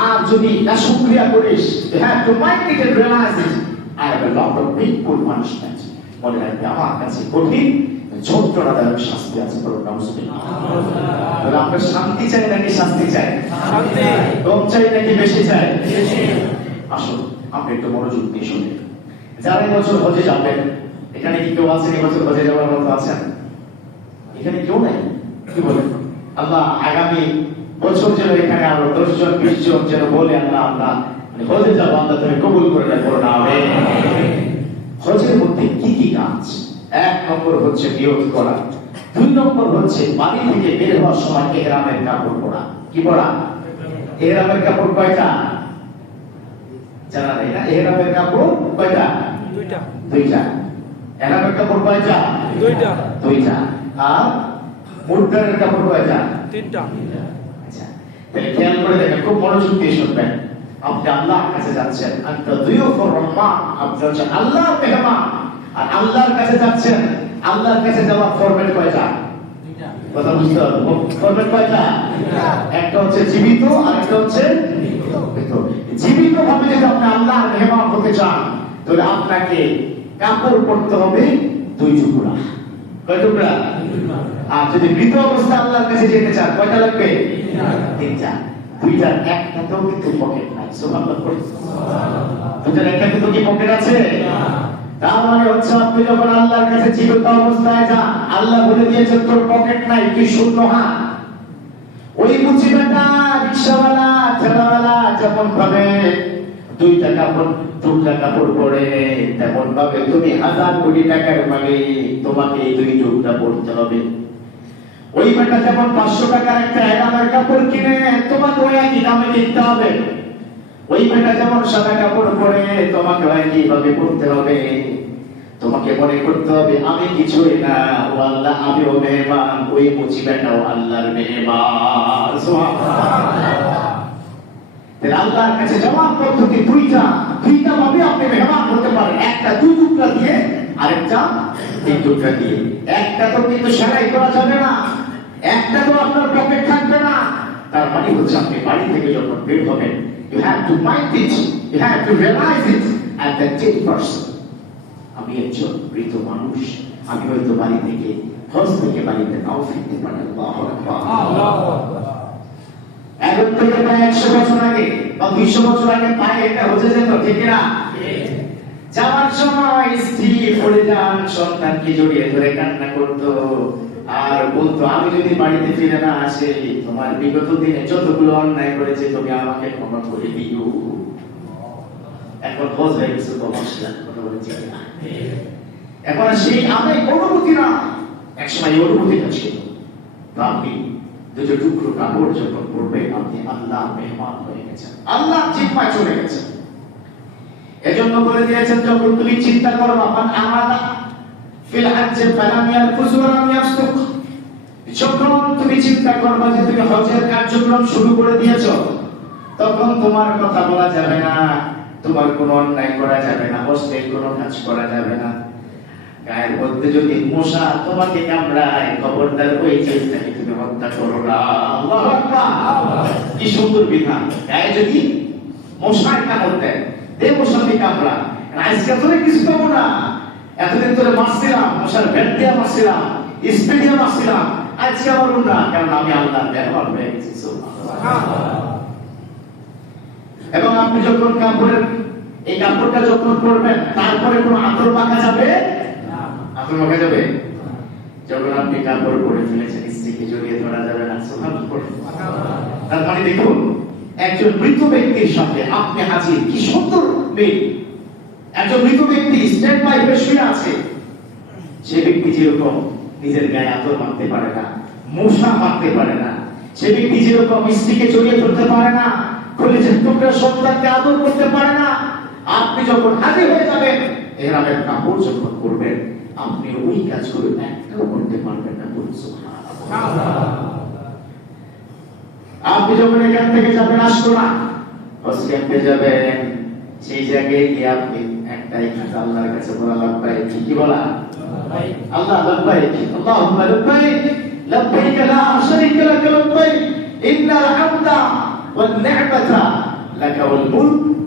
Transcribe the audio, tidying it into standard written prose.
আর যদি না শুকরিয়া করিস, you have to mind it and realize it. I have a lot of painful punishment. মনে রাখবে আমার কাছে কঠিন যন্ত্রণাদায়ক শাস্তি আছে। আমরা শান্তি চাই নাকি শাস্তি চাই? কম চাই নাকি বেশি চাই? আসুন আপনি একটু মনোযোগ দিয়ে শুনে। যারা এবছর হজে যাবেন, এখানে কি কেউ আছেন এবছর হজে যাওয়ার মতো আছেন? এখানে কেউ নাই। কি বলেন? আল্লাহ আগামী বছর যেন এখানে আরো 10 জন 20 জন যেন বলে আল্লাহ আমরা হজে যাবো, আল্লাহ তুমি কবুল করে রাখো না। হজের মধ্যে কি কি কাজ? 1 নম্বর হচ্ছে নিয়ত করা, 2 নম্বর হচ্ছে বাড়ি থেকে বের হওয়ার সময় ইহরামের কাপড় পরা। কি পরা? ইহরামের কাপড় কয়টা জানা নেই না? ইহরামের কাপড় কয়টা? দুইটা। ইহরামের কাপড় কয়টা? দুইটা। আর মুদ্রার কাপড় কয়টা? তিনটা। আচ্ছা, তাহলে খেয়াল করে দেখেন, খুব মনোযোগ দিয়ে শুনবেন। আপনি আল্লাহর কাছে যাচ্ছেন, আনতা দুয়ুফুর রহমান, আপনি হচ্ছেন আল্লাহর মেহমান। আর আল্লাহর কাছে যাচ্ছেন, আল্লাহর কাছে যাওয়ার ফরম্যাট কয়টা? কথা বুঝতে হবে। ফরম্যাট কয়টা? একটা হচ্ছে জীবিত, আর একটা হচ্ছে মৃত। জীবিত ভাবে যদি আপনি আল্লাহর মেহমান হতে চান, তাহলে আপনাকে কাপড় পরতে হবে 2 টুকরা। কয় টুকরা? আর যদি মৃত অবস্থা আল্লাহর কাছে যেতে চান, কয়টা লাগবে? 3টা। 2টার একটাতেও কিন্তু পকেট নাই। সুবহানাল্লাহ। 2টার একটাতে তো কি পকেট আছে? তার মানে হচ্ছে আপনি যখন আল্লাহর কাছে জীবিত অবস্থায় যান, আল্লাহ বলে দিয়েছেন তোর পকেট নাই, তুই শূন্য হাত। ওই মুচিবেটা রিকশাওয়ালা ঠেলাওয়ালা যেমন ভাবে 2টা কাপড় 2টা কাপড় পরে, তেমন ভাবে তুমি 1000 কোটি টাকার মালিক, তোমাকে এই 2 টুকরা পড়তে হবে। ওই বেটা যেমন 500 টাকার একটা ইহরামের কাপড় কিনে তোমাকে ওই একই দামে কিনতে হবে। ওই বেটা যেমন সাদা কাপড় পরে তোমাকে একই ভাবে পড়তে হবে। তোমাকে মনে করতে হবে আমি কিছুই না, ও আল্লাহ আমিও মেহমান, ওই মুচিবেটাও আল্লাহর মেহমান। সুবহানাল্লাহ। আল্লাহর কাছে যাওয়ার পদ্ধতি 2টা ভাবে আপনি মেহমান হতে পারেন। একটা 2 টুকরা দিয়ে, আরেকটা 3 টুকরা দিয়ে। একটা তো কিন্তু সেলাই করা যাবে না, একটা তো আপনার পকেট থাকবে না। তার মানে হচ্ছে আপনি বাড়ি থেকে যখন বের হবেন, you have to mind it, you have to realize it at that 10%. আমি একজন মৃত মানুষ, আমি হয়তো বাড়ি থেকে হজ থেকে বাড়িতে নাও ফিরতে পারি। আল্লাহু আকবার। এখন থেকে প্রায় 100 বছর আগে বা 200 বছর আগে পায়ে এটা হজে যেত, ঠিক না? যাওয়ার সময় স্ত্রী পড়ে যান, সন্তানকে জড়িয়ে ধরে কান্না করতো আর বলতো আমি যদি বাড়িতে ফিরে না আসে, তোমার বিগত দিনে যতগুলো অন্যায় করেছে তুমি আমাকে ক্ষমা করে দিও। এখন হজ হয়ে গেছে তো মশলা, কথা বলেছি না? এখন সেই আবেগ অনুভূতি না, একসময় অনুভূতিটা ছিল। তো আপনি 2 টুকরো কাপড় যখন পরবে, আপনি আল্লাহ মেহমান হয়ে গেছেন, আল্লাহ জিম্মায় চলে গেছেন। এজন্য বলে দিয়েছেন যখন তুমি চিন্তা করবা মান আমাদা ফিল হজ্জ ফালাম ইয়ারফুস ওয়া লাম ইয়াফসুক, যখন তুমি চিন্তা করবা যে তুমি হজের কার্যক্রম শুরু করে দিয়েছো, তখন তোমার কথা বলা যাবে না, তোমার কোনো অন্যায় করা যাবে না, অশ্লীল কোনো কাজ করা যাবে না। গায়ের মধ্যে যদি মশা তোমাকে কামড়ায়, খবরদার ওই চেষ্টাকে তুমি হত্যা করো না। আল্লাহু আকবার। কি সুন্দর বিধান! গায়ে যদি মশার কামড় দেয়, দেব মশাকে কামড়া, আজকে তো কিছু পাবো না, এতদিন ধরে মারছিলাম, মশার ভেট দিয়ে মারছিলাম, স্প্রে দিয়ে মারছিলাম, আজকে আমার না, কারণ আমি আল্লাহর মেহমান হয়ে গেছি। এবং আপনি যখন কাপড়ের এই কাপড়টা যখন পরবেন, তারপরে কোনো আতর মাখা যাবে না। আতর মাখা যাবে যখন আপনি কাপড় পরে ফেলেছেন, স্ত্রীকে জড়িয়ে ধরা যাবে না। সুবহানাল্লাহ। তার মানে দেখুন, একজন মৃত ব্যক্তির সাথে আপনি হাজির, কি সুন্দর মেয়ে। একজন মৃত ব্যক্তি স্ট্যান্ড বাই হয়ে শুয়ে আছে, সে ব্যক্তি যেরকম নিজের গায়ে আতর মাখতে পারে না, মশা মারতে পারে না, সে ব্যক্তি যেরকম স্ত্রীকে জড়িয়ে ধরতে পারে না, কলিজার টুকরা সন্তানকে আদর করতে পারে না, আপনি যখন হাজির হয়ে যাবেন, ইহরামের কাপড় যখন পরবেন, আপনি ওই কাজগুলো একটাও করতে পারবেন না। সুবহানাল্লাহ। আপনি যখন এখান থেকে যাবেন, আসতো না হজ ক্যাম্পে যাবেন, সেই জায়গায় গিয়ে আপনি একটাই কাজ আল্লাহর কাছে বলা, লাব্বাইক। কি বলা? আল্লাহ লাব্বাইক, আল্লাহুম্মা লাব্বাইক, লাব্বাইক লা শারীকা লাক, লাব্বাইক ইন্নাল হামদা ওয়ান নি'মাতা লাকা ওয়াল মুলক